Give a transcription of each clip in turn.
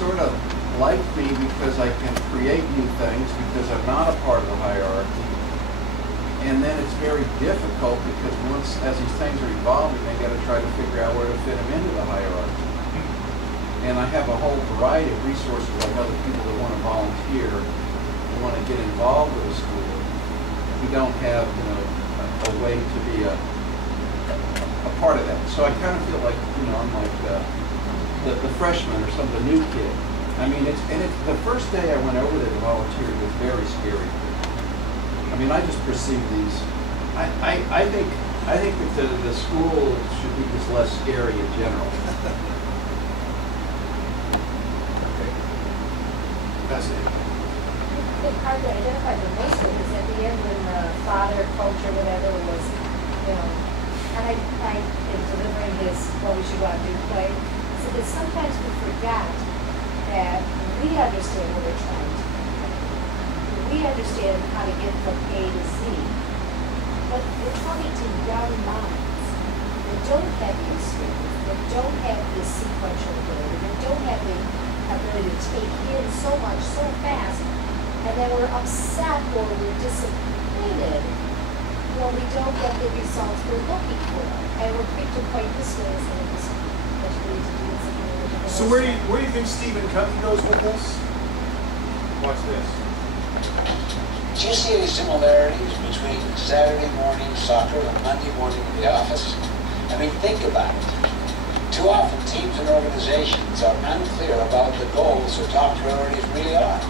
sort of like me because I can create new things because I'm not a part of the hierarchy. And then it's very difficult because once, as these things are evolving, they got to try to figure out where to fit them into the hierarchy. And I have a whole variety of resources, like other people that want to volunteer, and want to get involved with the school. We don't have, you know, a way to be a part of that. So I kind of feel like, you know, I'm like the freshman or some of the new kid. I mean, it's the first day I went over there to volunteer was very scary. I mean, I just perceive these. I think that the school should be just less scary in general. Okay. Fascinating. I think hard to identify the most of is at the end when the father, coach, or whatever was, you know, I in delivering his what we should go out and do play. So that sometimes we forget that we understand what we're trying to do. We understand how to get from A to Z. But we're talking to young minds that don't have the experience, that don't have the sequential ability, that don't have the ability to take in so much so fast, and then we're upset or we're disappointed when we don't get the results we're looking for. And we're quick to point this way and say, this is what you need to do. So where do you think Stephen Covey goes with this? Watch this. Do you see any similarities between Saturday morning soccer and Monday morning in the office? I mean, think about it. Too often, teams and organizations are unclear about the goals or top priorities really are.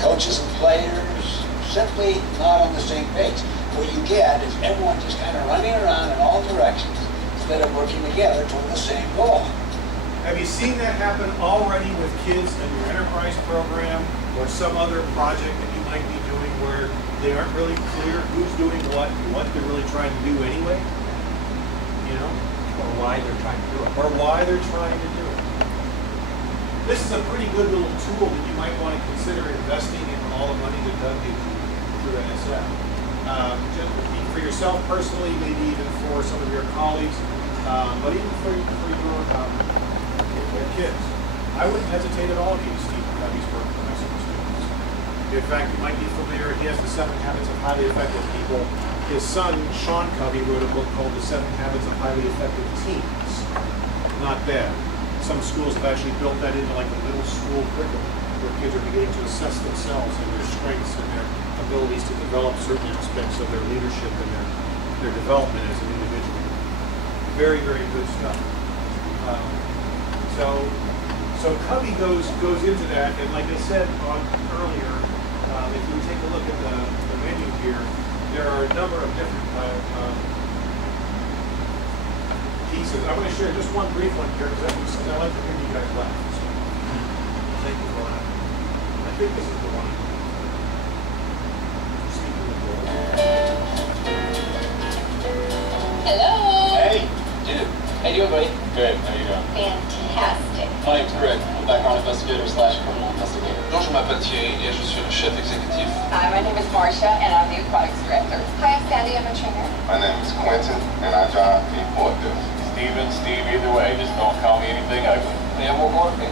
Coaches and players simply not on the same page. What you get is everyone just kind of running around in all directions instead of working together toward the same goal. Have you seen that happen already with kids in your enterprise program or some other project that you might be doing where they aren't really clear who's doing what and what they're really trying to do anyway? You know? Or why they're trying to do it. Or why they're trying to do it. This is a pretty good little tool that you might want to consider investing in all the money that Doug gives you through NSF. Just for yourself personally, maybe even for some of your colleagues, but even for your kids. I wouldn't hesitate at all to use Stephen Covey's work for my students. In fact, you might be familiar, he has the 7 Habits of Highly Effective People. His son, Sean Covey, wrote a book called The 7 Habits of Highly Effective Teens. Not bad. Some schools have actually built that into like a middle school curriculum where kids are beginning to assess themselves and their strengths and their abilities to develop certain aspects of their leadership and their development as an individual. Very, very good stuff. So Covey goes into that, and like I said earlier, if you take a look at the menu here, there are a number of different pieces. I'm going to share just one brief one here because I like to hear you guys laugh. So, thank you for that. I think this is the one. Hello. Hey, dude. How you doing, buddy? Good. How you doing? Fantastic. My name's Greg. I'm a background investigator / criminal investigator. Donc, je m'appelle Thierry et je suis le chef exécutif. Hi, my name is Marcia, and I'm the products director. Hi, I'm Sandy. I'm a trainer. My name is Quentin and I drive the forklift. Steve, either way, just don't call me anything ugly. Me llamo Jorge.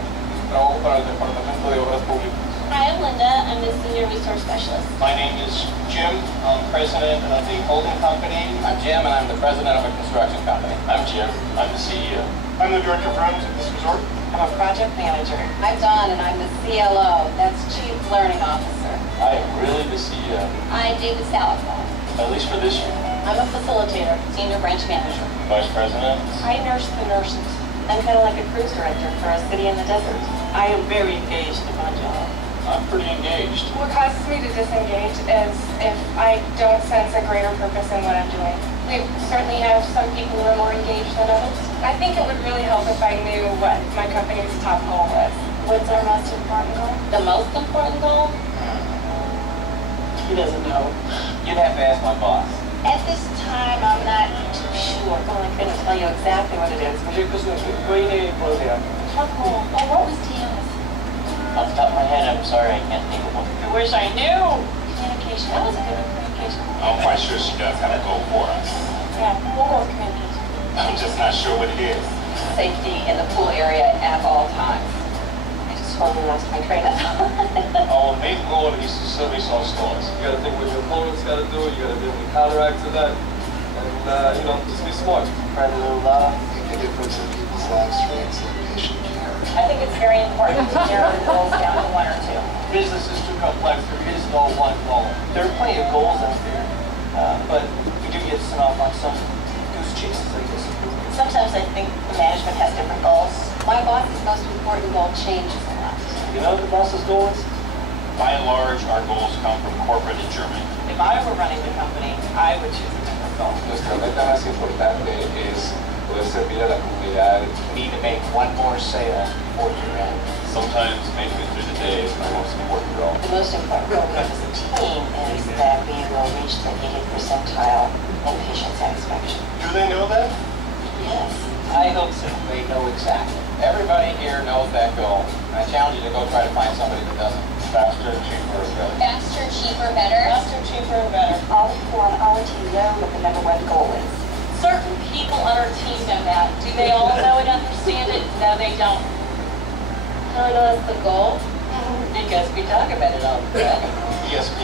Trabajo para el Departamento de Obras Públicas. Hi, I'm Linda. I'm the Senior Resource Specialist. My name is Jim. I'm president of the holding company. I'm Jim and I'm the president of a construction company. I'm Jim. I'm the CEO. I'm the director of rooms at this resort. I'm a project manager. I'm Dawn, and I'm the CLO. That's Chief Learning Officer. I am really the CEO. I'm David Salazar. At least for this year. I'm a facilitator, Senior Branch Manager. Vice President. I nurse the nurses. I'm kind of like a cruise director for a city in the desert. I am very engaged in my job. I'm pretty engaged. What causes me to disengage is if I don't sense a greater purpose in what I'm doing. We certainly have some people who are more engaged than others. I think it would really help if I knew what my company's top goal was. What's our most important goal? The most important goal? He doesn't know. You'd have to ask my boss. At this time, I'm not too sure. I'm only going to tell you exactly what it is. What goal? Oh, what was Dion's? Off the top of my head, I'm sorry, I can't think of one. I wish I knew. Communication. That was a good communication. I'm quite sure she does have a goal for us. Yeah, we'll go with communication. I'm just not sure what it is. Safety in the pool area at all times. I just told me last time I trained them. Our main goal is to service our stores. You gotta think what your opponent's gotta do, you gotta be able to counteract to that, and, you know, just be smart. Spread a little love, make a difference in people's lives, translate patient care. I think it's very important to narrow the goals down to one or two. Business is too complex, there is no one goal. There are plenty of goals out there, but we do get sent off on some goose chases, I guess. Sometimes I think the management has different goals. My boss's most important goal changes a lot. You know what the boss's goal is? By and large, our goals come from corporate in Germany. If I were running the company, I would choose a different goal. Nuestra meta más importante es poder servir a la comunidad. We need to make one more sale before year end. Sometimes making it through the day is my most important goal. The most important goal we have as a team is that we will reach the 80th percentile in patient satisfaction. Do they know that? Yes. I hope so. They know exactly. Everybody here knows that goal. And I challenge you to go try to find somebody that doesn't. Faster, cheaper, and better. Faster, cheaper, better. Faster, cheaper, and better. All the people on our team know what the number one goal is. Certain people on our team know that. Do they all know and understand it? No, they don't. How do I know that's the goal? Because we talk about it all the time. ESP.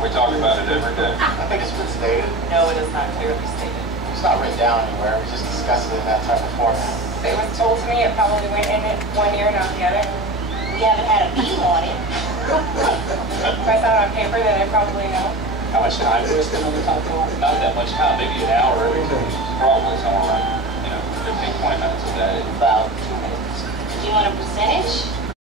We talk about it every day. I think it's been stated. No, it is not clearly stated. It's not written down anywhere. We just discussed it in that type of format. It was told to me, it probably went in it one ear, not the other. We haven't had a meeting on it. If I saw it on paper, then I probably know. How much time do we spend on the top goal? Not that much time, maybe an hour every day. Probably somewhere around, 15, 20 minutes a day. About 2 minutes. Do you want a percentage?